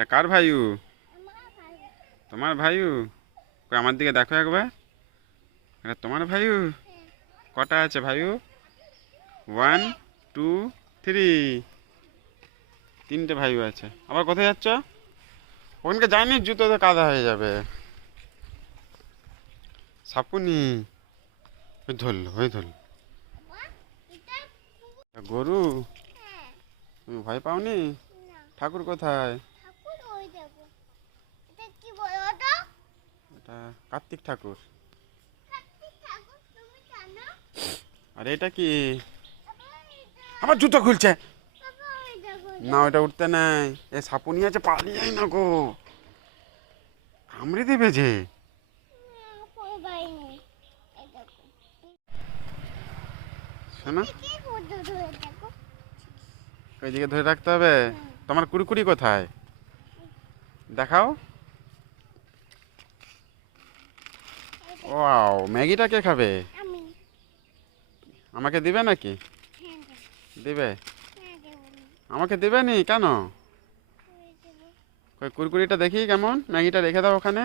এটা কার ভাইউ? তোমার ভাইউ? কই আমার দিকে দেখো একবার। এটা তোমার ভাইউ? কটা আছে ভাইউ? 1 2 3। তিনটে ভাইউ আছে। আবার কোথায় যাচ্ছ? ওখানকে যাইনি, জুতোতে কাদা হয়ে যাবে। সাপুনি। ওই ধরলো, ওই ধরলো। গরু? তুমি ভয় পাওনি? ঠাকুর কোথায়? এটা কার্তিক ঠাকুর। আর এটা কি? আমার জুতো খুলছে। না, ওটা উঠতে নাই। এ সাপুনি আছে, পালিয়ে যায় না গো, কামড়ে দেবে যে। শোনো, ওইদিকে ধরে রাখতে হবে। তোমার কুড়কুড়ি কোথায়? দেখাও। ওয়াও, ম্যাগিটা কে খাবে? আমাকে দিবে নাকি? দিবে? আমাকে দিবে নি কেন? ওই কুরকুরিটা দেখি কেমন। ম্যাগিটা রেখে দাও ওখানে।